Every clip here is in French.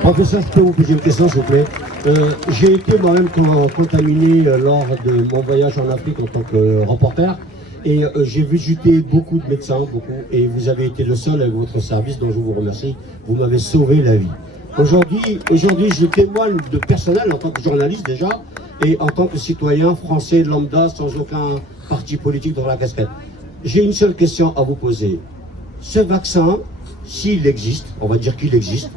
Professeur, je peux vous poser une question, s'il vous plaît. J'ai été moi-même contaminé lors de mon voyage en Afrique en tant que reporter. Et j'ai visité beaucoup de médecins, et vous avez été le seul avec votre service, dont je vous remercie. Vous m'avez sauvé la vie. Aujourd'hui, je témoigne de personnel en tant que journaliste déjà, et en tant que citoyen français lambda, sans aucun parti politique dans la casquette. J'ai une seule question à vous poser. Ce vaccin, s'il existe, on va dire qu'il existe,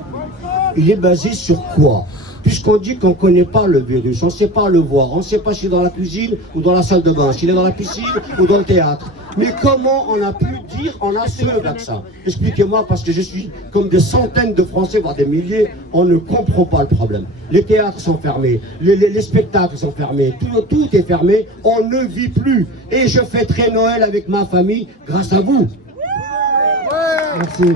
il est basé sur quoi? Puisqu'on dit qu'on ne connaît pas le virus, on ne sait pas le voir, on ne sait pas s'il est dans la cuisine ou dans la salle de bain, s'il est dans la piscine ou dans le théâtre. Mais comment on a pu dire on a ce vaccin? Expliquez-moi, parce que je suis comme des centaines de Français, voire des milliers, on ne comprend pas le problème. Les théâtres sont fermés, les spectacles sont fermés, tout est fermé, on ne vit plus. Et je fêterai Noël avec ma famille grâce à vous. Merci.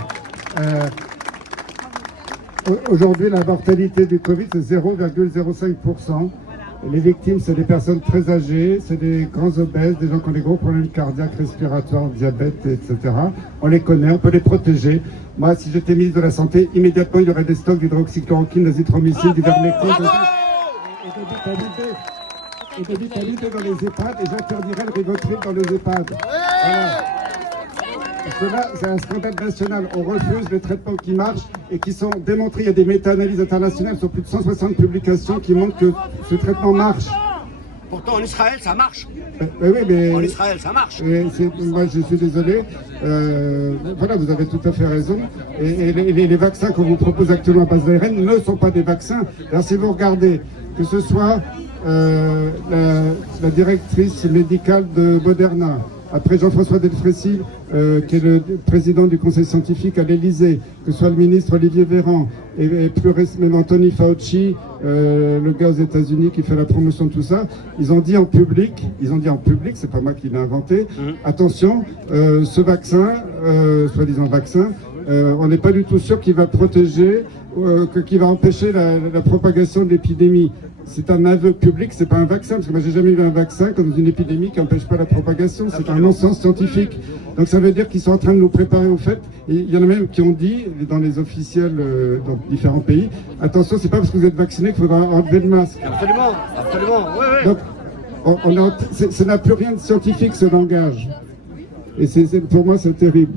Aujourd'hui, la mortalité du Covid, c'est 0,05%. Les victimes, c'est des personnes très âgées, c'est des grands obèses, des gens qui ont des gros problèmes cardiaques, respiratoires, diabète, etc. On les connaît, on peut les protéger. Moi, si j'étais ministre de la Santé, immédiatement, il y aurait des stocks d'hydroxychloroquine, d'azithromycine, d'ivermectin, et de vitamines dans les EHPAD, et j'interdirais le Rivotril dans les EHPAD. Voilà. Cela, c'est un scandale national. On refuse les traitements qui marchent et qui sont démontrés. Il y a des méta-analyses internationales sur plus de 160 publications qui montrent que ce traitement marche. Pourtant, en Israël, ça marche. Oui, mais en Israël, ça marche. Moi, je suis désolé. Voilà, vous avez tout à fait raison. Et les vaccins qu'on vous propose actuellement à base d'ARN ne sont pas des vaccins. Alors, si vous regardez, que ce soit la directrice médicale de Moderna, après Jean-François Delfrécy, qui est le président du conseil scientifique à l'Élysée, que ce soit le ministre Olivier Véran, et plus récemment Anthony Fauci, le gars aux États-Unis qui fait la promotion de tout ça, ils ont dit en public, c'est pas moi qui l'ai inventé, attention, ce vaccin, soi-disant vaccin, on n'est pas du tout sûr qu'il va protéger, qu'il va empêcher la propagation de l'épidémie. C'est un aveu public, c'est pas un vaccin, parce que moi j'ai jamais vu un vaccin comme une épidémie qui n'empêche pas la propagation, c'est un non-sens scientifique. Donc ça veut dire qu'ils sont en train de nous préparer au fait, et il y en a même qui ont dit, dans les officiels dans différents pays, attention, c'est pas parce que vous êtes vacciné qu'il faudra enlever le masque. Absolument, absolument, oui, oui. Donc, ça n'a plus rien de scientifique ce langage. Et pour moi c'est terrible.